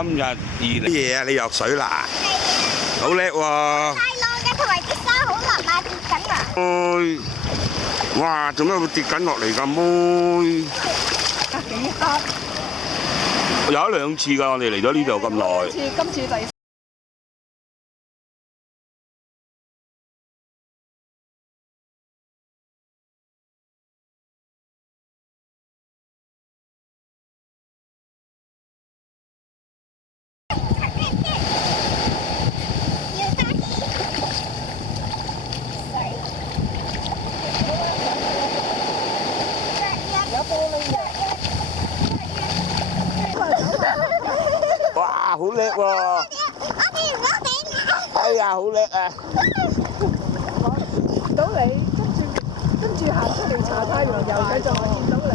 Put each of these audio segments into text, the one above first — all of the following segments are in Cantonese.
今日啲嘢啊，你游水啦，好叻喎！太浪嘅，同埋啲沙好腍啊，跌緊啊！妹，哇，做咩會跌緊落嚟㗎，妹？幾黑？有一兩次㗎，我哋嚟咗呢度咁耐。今次第哇，好叻喎！我哋唔得頂啊！哎呀，好叻啊！見到你，跟住行出嚟搽太陽又繼續見到你。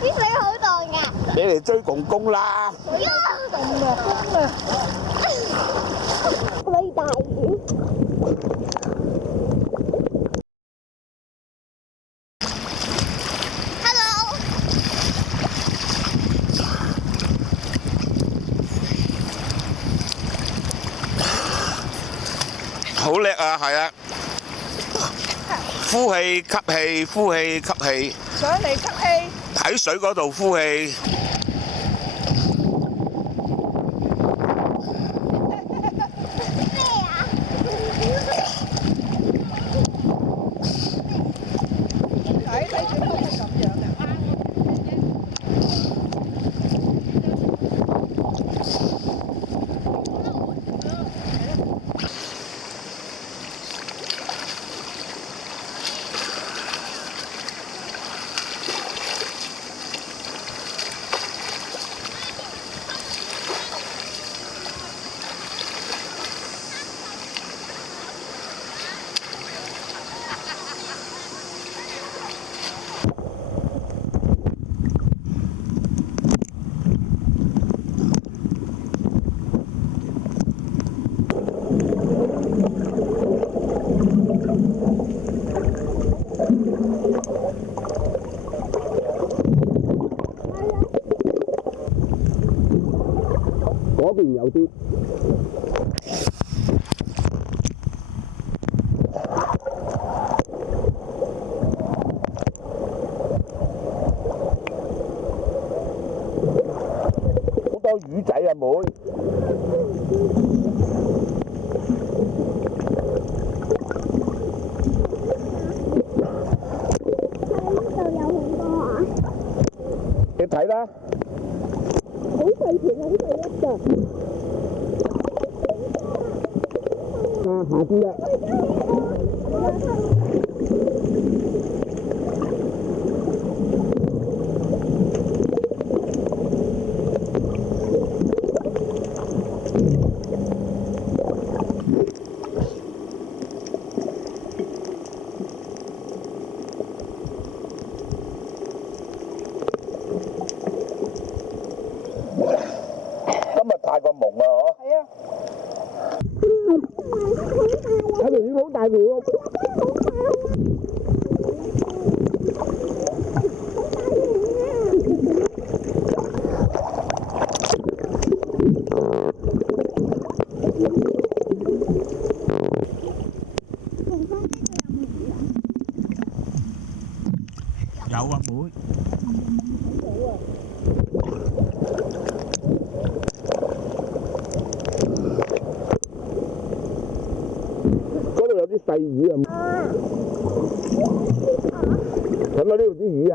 啲水好凍㗎。你嚟追公公啦！凍啊！風啊！可以大魚。Hello。好叻啊，係啊！呼氣吸氣，呼氣吸氣，上嚟吸氣。喺水嗰度呼氣。睇住都係咁樣嘅。嗰邊有啲。好多魚仔啊，妹！你睇啦，好細條，好細粒㗎。啊，下啲啦。今日太過蒙啊，嗬！係啊。有條魚好大條喎。有啊，妹。嗰度有啲細魚啊！睇下呢度啲魚啊！